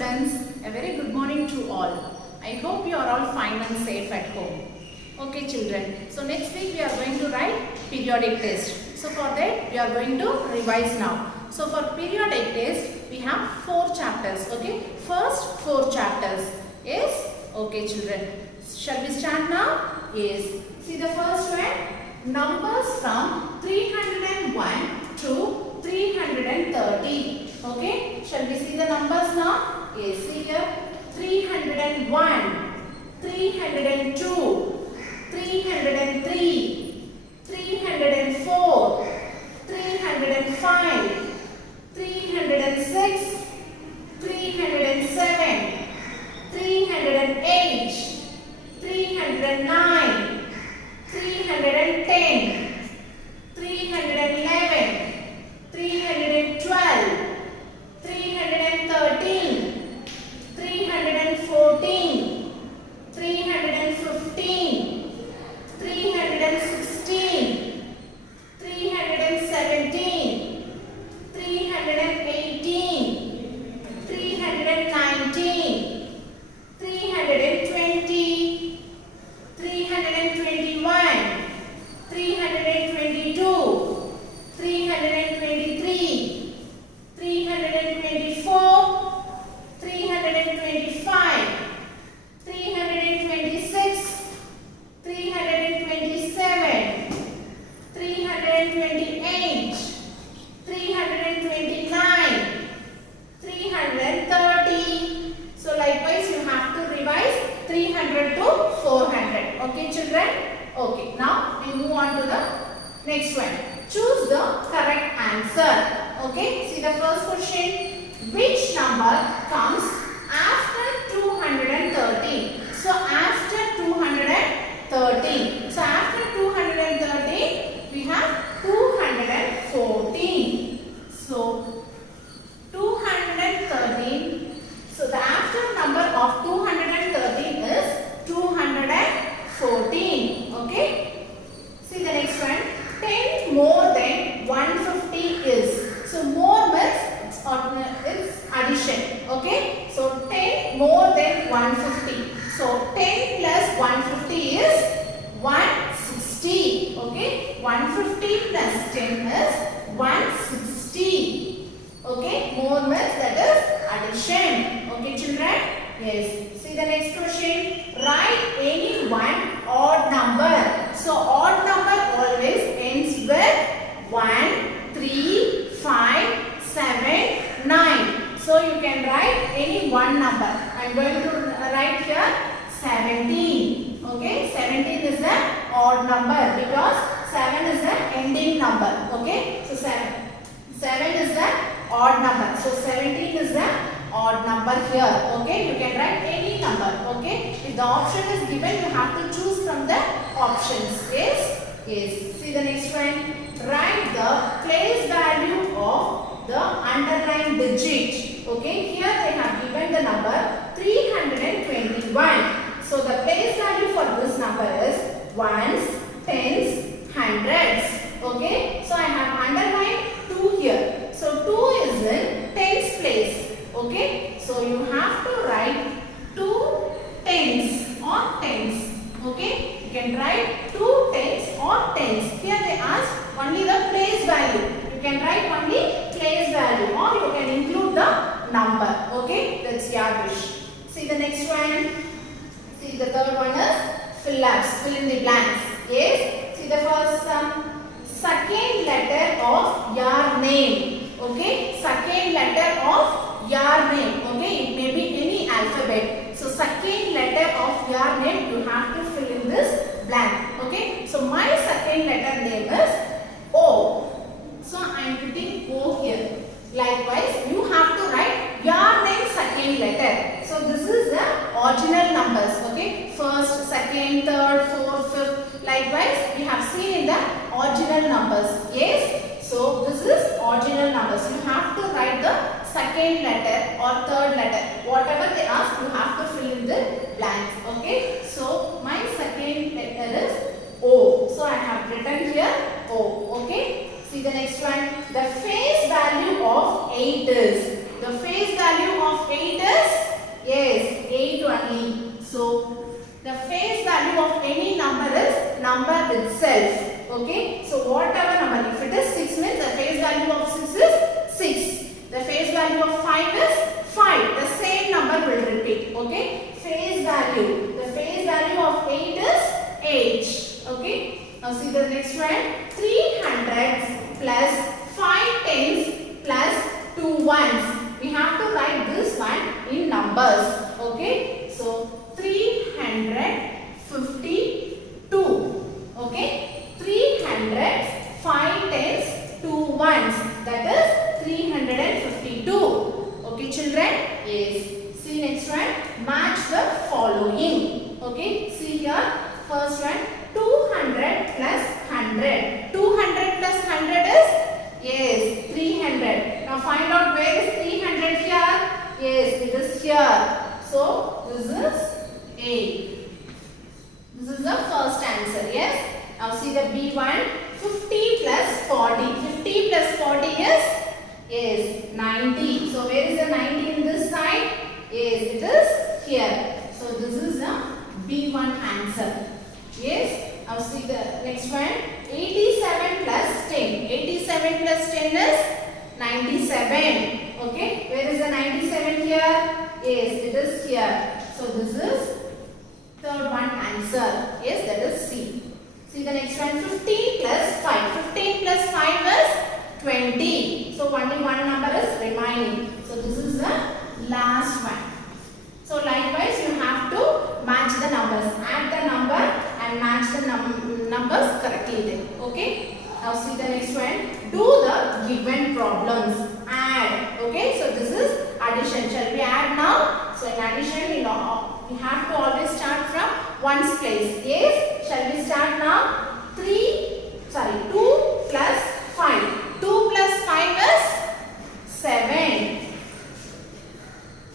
students, a very good morning to all. I hope you are all fine and safe at home. Okay children, so next week we are going to write periodic test. So for that we are going to revise now. So for periodic test we have 4 chapters. Okay, first 4 chapters is, okay children, shall we start now? Yes. See the first one, numbers from 301 to 330. Okay, shall we see the numbers now? Yes, see here, 301, 302, 303, 304, 305, 306, 307, 308, 309, 310, 311, 312, 313, 314, 315, 316, 317, 318, 319, 320, 321, 322, 323, 324, 325, 326, 327, 328, 329, 330. So likewise you have to revise 300 to 400. Okay children? Okay, now we move on to the next one. Choose the correct answer. Okay, see the first question. Which number comes after 213? So after 213. So after 213 we have 214. So 213. So the after number of 213 is 214. Okay. See the next one. 10 more than 150 is. So more means it's addition. Okay. So 10 more than 150. So 10 plus 150 is 160. Okay. 150 plus 10 is 160. Okay. More means that is addition. Okay children. Yes. See the next question. Write any one odd number. So odd number always ends with 1, 3, 5, 7, 9. So you can write any one number. I am going to write here 17. Okay, 17 is the odd number because 7 is the ending number. Okay, so 7 is the odd number. So 17 is the odd number here. Okay, you can write any number. Okay, if the option is given, you have to choose from the options. Yes, yes. See the next one. Write the place value of the underlined digit. Okay, here they have given the number 321. So the place value for this number is ones, tens, hundreds. Okay, so I have underlined 2 here. So 2 is in tens place. Okay, so you have to write 2 tens or tens. Okay, you can write 2 tens or tens. Here they ask only the place value. You can write only place value or you can include the number. Okay, that's your wish. See the next one. See the third one is fill-ups, fill in the blanks. Yes, see the first second letter of your name. Okay, second letter of your name. Okay, it may be any alphabet. So second letter of your name you have to fill in this blank. Okay, so my second letter name is O. So I am putting O here. Likewise, you have to write your name second letter. So this is the ordinal numbers. Okay, first, second, third, fourth, fifth. Likewise, we have seen in the ordinal numbers. Yes. So this is ordinal numbers. You have to write the second letter or third letter. Whatever they ask, you have to fill in the blanks. Okay. So my second letter is O. So I have written here O. only. So the face value of any number is number itself. Okay. So whatever number, if it is 6 means the face value of 6 is 6. The face value of 5 is 5. The same number will repeat. Okay. Face value. The face value of 8 is 8. Okay. Now see the next one. 3 hundreds plus 5 tens plus 2 ones. We have to write this one in numbers. Okay. So 352. Okay. 300, 5 tens, 2 ones. That is 352. Okay, children? Yes. See next one. Match the following. Okay. See here. First one. 200 plus 100. 200 plus 100 is? Yes. 300. Now find out where is 300 here? Yes. It is here. So this is A. This is the first answer. Yes. Now see the B1. 50 plus 40. 50 plus 40 is? Yes. 90. So where is the 90 in this side? Yes. It is here. So this is the B1 answer. Yes. Now see the next one. 87 plus 10. 87 plus 10 is 97. Okay. Where is the 97 here? Yes. It is here. So this is third one answer. Yes. That is C. See the next one. 15 plus 5. 15 plus 5 is 20. So only one number is remaining. So this is the last one. So likewise you have to match the numbers. Add the number and match the numbers correctly then. Okay. Now see the next one. Do the given problems. Add. Okay. So this is addition. Shall we add now? So in addition we have to always start from ones place. Yes. Shall we start now? 2 plus 5. 2 plus 5 is 7.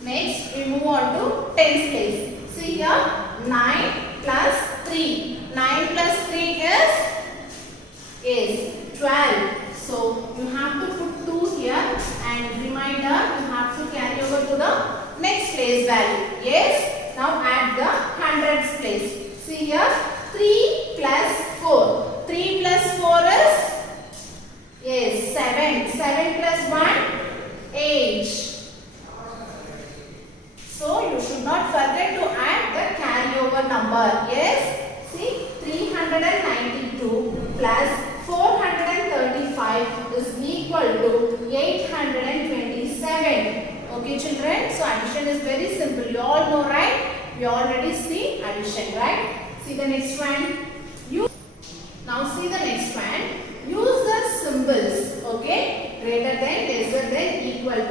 Next, we move on to tens place. See here, 9 plus 3. 9 plus 3 is 12. So, you have to put 2 here and reminder, you have to carry over to the next place value. Yes. Now, add the hundreds place. See here, 3 plus 4. 3 plus 4 is? Yes, 7. 7 plus 1? 8. So, you should not forget to add the carryover number. Yes. See, 392 plus 435 is equal to 827. Okay, children. So, addition is very simple. You all know, right? We already see addition, right? See the next one. Now see the next one. Use the symbols. Okay. Greater than, lesser than, equal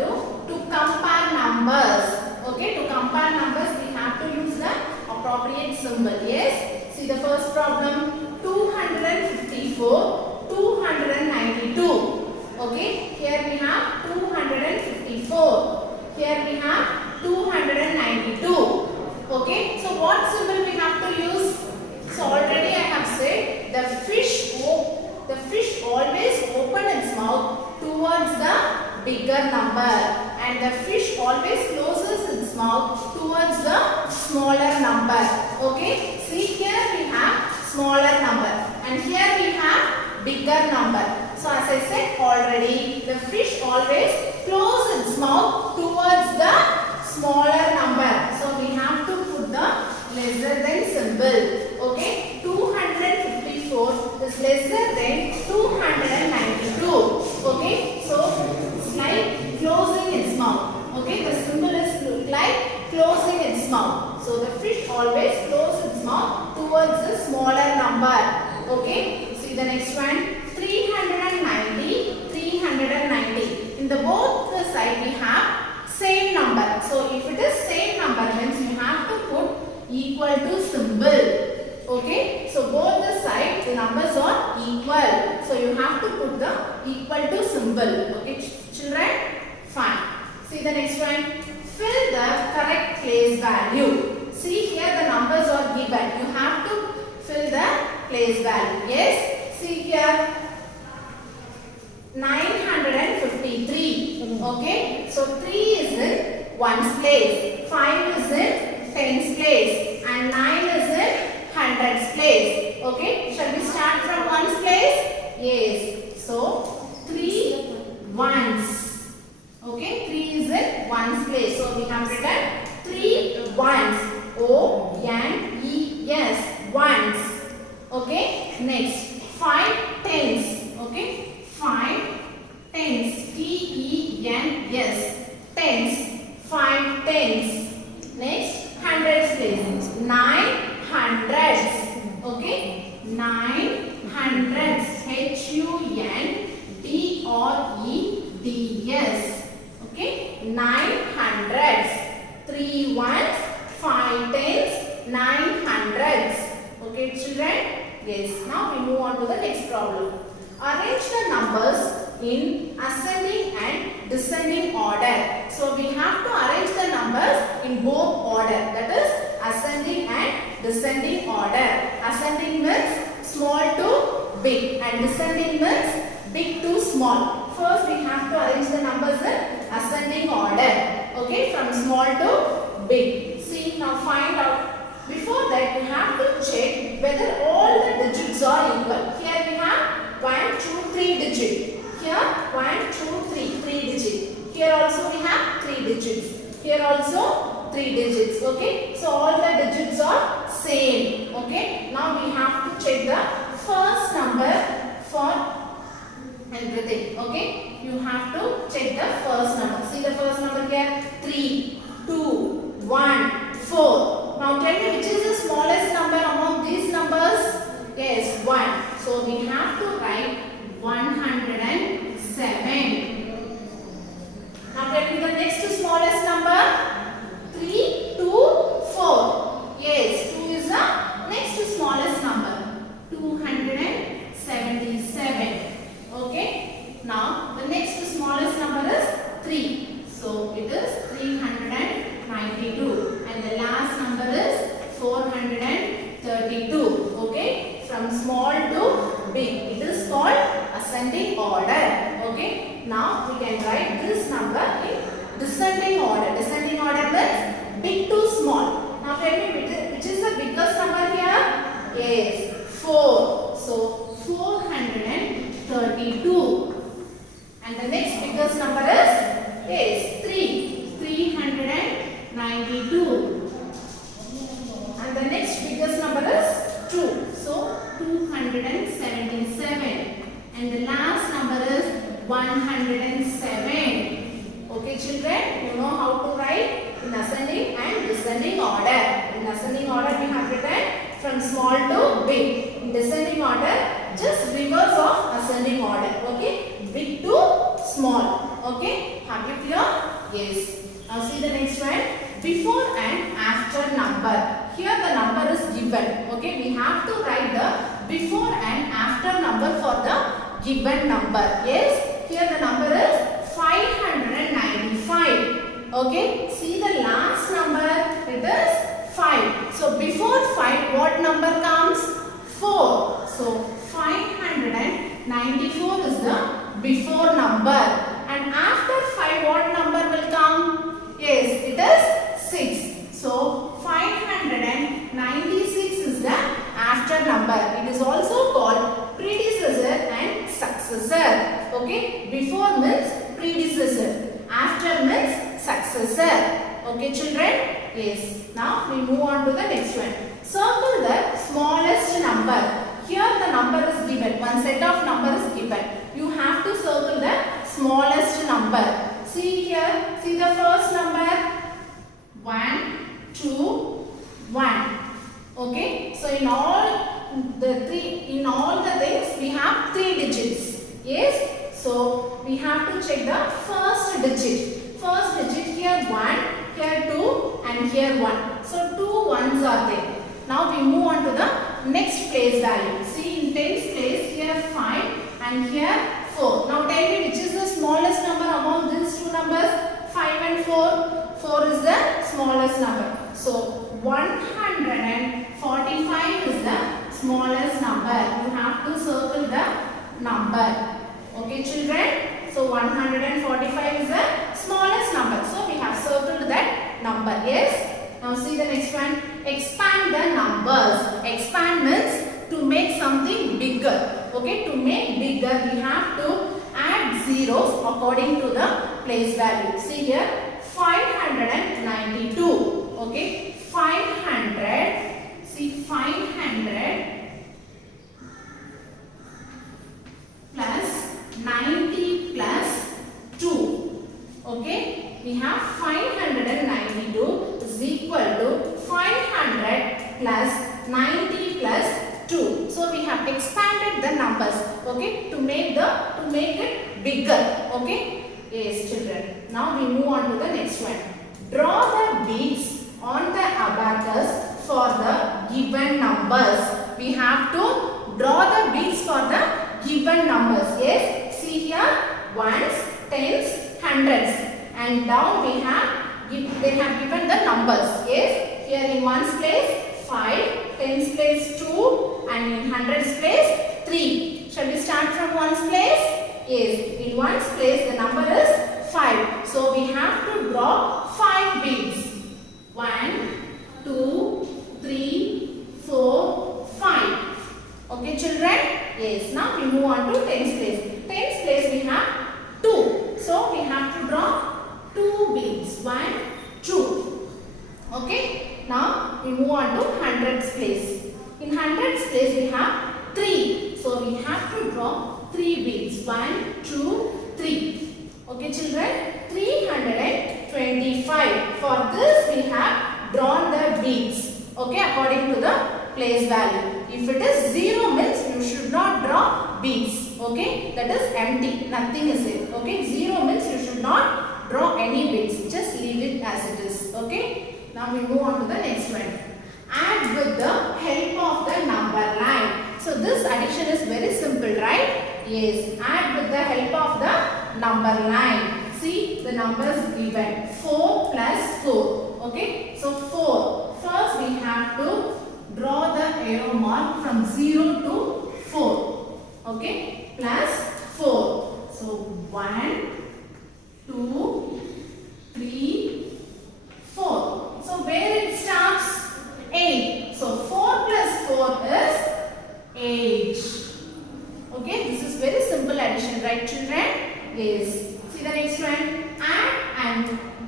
to compare numbers. Okay. To compare numbers, we have to use the appropriate symbol. Yes. See the first problem. 254, 292. Okay. Here we have 254. Here we have 292. Okay. So what symbol we have to use? So already I have said the fish always open its mouth towards the bigger number and the fish always closes its mouth towards the smaller number. Okay. See here we have smaller number and here we have bigger number. So as I said already, the fish always closes its mouth towards the smaller number. So we have to put the lesser than symbol. Okay, 254 is lesser than 292. Okay, so it's like closing its mouth. Okay, the symbol is like closing its mouth. So the fish always closes its mouth towards the smaller number. Okay, see the next one. 390, 390. In the both the side we have same number. So if it is same number means you have to put equal to symbol. Okay, so both the sides the numbers are equal. So you have to put the equal to symbol. Okay, children? Fine. See the next one. Fill the correct place value. See here the numbers are given. You have to fill the place value. Yes. See here 953. Okay. So 3 is in ones place. 5 is in tens place and 9 is in hundreds place. Okay, shall we start from ones place? Yes. So 3 ones. Okay, 3 is in ones place. So we have written 3 ones. O-N-E-S. Ones. Okay, next 5 tens. Okay, 5 tens. T-E-N-S. Tens. 5 tens. Next, hundreds place. 9 hundreds. Okay, 9 hundreds. H-U-N-D-R-E-D-S. Okay, 9 hundreds. 3 ones, 5 tens, 9 hundreds. Okay, children? Yes. Now we move on to the next problem. Arrange the numbers in ascending and descending order. So we have to arrange the numbers in both order. That is ascending and descending order. Ascending means small to big and descending means big to small. First we have to arrange the numbers in ascending order. Okay, from small to big. See, now find out. Before that we have to check whether all the digits are equal. Here we have 1, 2, 3 digit. Here 1, 2, 3, 3 digit. Here also we have 3 digits. Here also 3 digits. Okay, so all the digits are same. Okay, now we have to check the first number for everything. Okay, you have to check the first number. See the first number here 3, 2, 1, 4. Now tell me which is the smallest number among these numbers? Yes, 1. So we have to write 107. Now tell me the next smallest number. 3, 2, 4. Yes, 2 is the next smallest number. 277. Okay. Now the next smallest number is 3. So it is 392. And the last number is 432. Okay. From small to big. It is called ascending order. Okay. Now we can write this number in descending order. Descending order means big to small. Now tell me which is the biggest number here? Yes, 4. So 432. And the next biggest number is? Yes, 392. And the next biggest number is 2. So 277. And the last number is 107. Okay, children, you know how to write in ascending and descending order. In ascending order, we have written from small to big. In descending order, just reverse of ascending order. Okay, big to small. Okay, have you clear? Yes. Now see the next one. Before and after number. Here the number is given. Okay, we have to write the before and after number for the given number. Yes, here the number is 595. Okay, see the last number, it is 5. So before 5, what number comes? 4. So 594 is the before number. And after 5, what number will come? Yes, it is 6. So 596 is the after number. It is also called predecessor and successor. Okay, before means predecessor, after means successor. Okay, children? Yes. Now we move on to the next one. Circle the smallest number. Here the number is given. One set of number is given. You have to circle the smallest number. See here. See the first number. 1, 2, 1. Okay. So in all the things we have 3 digits. Yes. So we have to check the first digit. First digit here 1, here 2 and here 1. So 2 ones are there. Now we move on to the next place value. See in tens place here 5 and here 4. Now tell me which is the smallest number among these two numbers? 5 and 4. 4 is the smallest number. So 145 is the smallest number. You have to circle the number. Okay, children? So 145 is the smallest number. So we have circled that number. Yes? Now see the next one. Expand the numbers. Expand means to make something bigger. Okay, to make bigger we have to add zeros according to the place value. See here, 592. Okay, 500. See, 500 plus 90 plus 2. Okay, we have 592 is equal to 500 plus 90 plus 2. So we have expanded the numbers. Okay, to make it bigger. Okay, yes, children. Now we move on to the next one. Draw the beads on the abacus for the given numbers. We have to draw the beads for the given numbers. Yes, see here, ones, tens, hundreds, and down they have given the numbers. Yes, here in ones place 5, tens place 2, and in hundreds place 3. Shall we start from ones place? Yes, in ones place the number is 5. So we have to draw 5 beads. 1, 2, 3, 4, 5. Okay, children? Yes, now we move on to tens place. Tens place we have 2. So we have to draw 2 beads. 1, 2. Okay, now we move on to hundreds place. In hundreds place we have 3. So we have to draw 3 beads. 1, 2, 3. Okay, children? 325. For this we have drawn the beads. Okay, according to the place value. If it is 0 means you should not draw beads. Okay, that is empty. Nothing is it. Okay, 0 means you should not draw any beads. Just leave it as it is. Okay. Now we move on to the next one. Add with the help of the number line. So this addition is very simple, right? Yes. Add with the help of the number line. See the numbers given. 4 plus 4. Okay. So 4. First we have to draw the arrow mark from 0 to 4. Okay. Plus 4. So 1, 2, 3, 4. So where it stops? 8. So 4 plus 4 is 8. Okay. This is very simple addition, right, children? Yes. See the next one. Add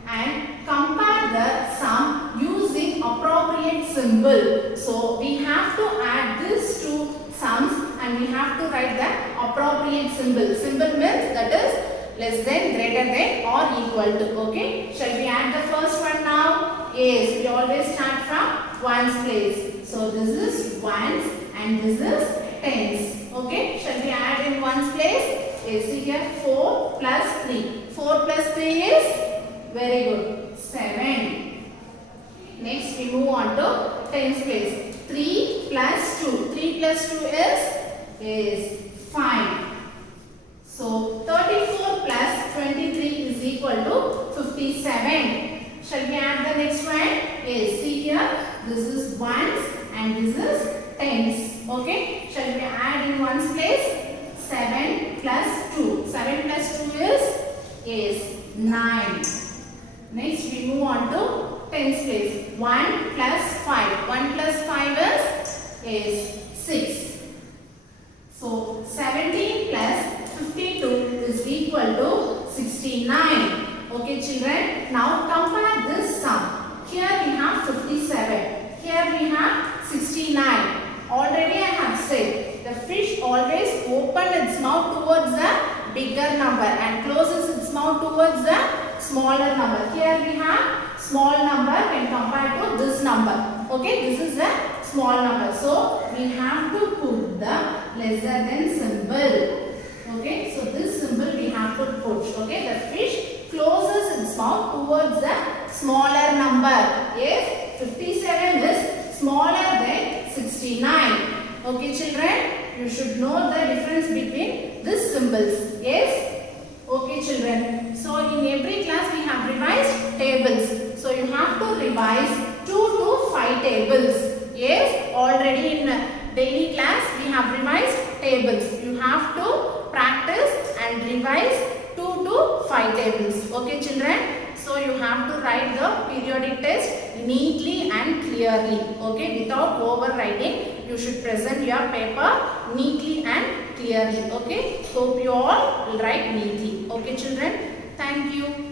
and compare the sum using appropriate symbol. So we have to add these two sums and we have to write the appropriate symbol. Symbol means that is less than, greater than or equal to. Okay. Shall we add the first one now? Yes. We always start from ones place. So this is ones and this is tens. Okay. Shall we add in ones place? Yes. See here 4 plus 3. 4 plus 3 is? Very good. 7. Next we move on to tens place. 3 plus 2. 3 plus 2 is 5. So 34 plus 23 is equal to 57. Shall we add the next one? Yes. See here. This is ones and this is tens. Okay. Shall we add in ones place? 7 plus 2. 7 plus 2 is 9. Next we move on to tens place. 1 plus 5. 1 plus 5 is 6. So 17 plus 52 is equal to 69. Okay, children. Now compare this sum. Here we have 57. Here we have 69. Already I have said the fish always opens its mouth towards the bigger number and closes its mouth towards the smaller number. Here we have small number when compared to this number. Okay, this is a small number. So we have to put the lesser than symbol. Okay, so this symbol we have to put. Okay, the fish closes its mouth towards the smaller number. Yes, 57 is smaller than 69. Okay, children, you should know the difference between these symbols. Yes. Okay, children. So in every class we have revised tables. So you have to revise 2 to 5 tables. Yes. Already in daily class we have revised tables. You have to practice and revise 2 to 5 tables. Okay, children. So you have to write the periodic test neatly and clearly. Okay, without overwriting. You should present your paper neatly and clearly. Okay, hope you all will write neatly. Okay children, thank you.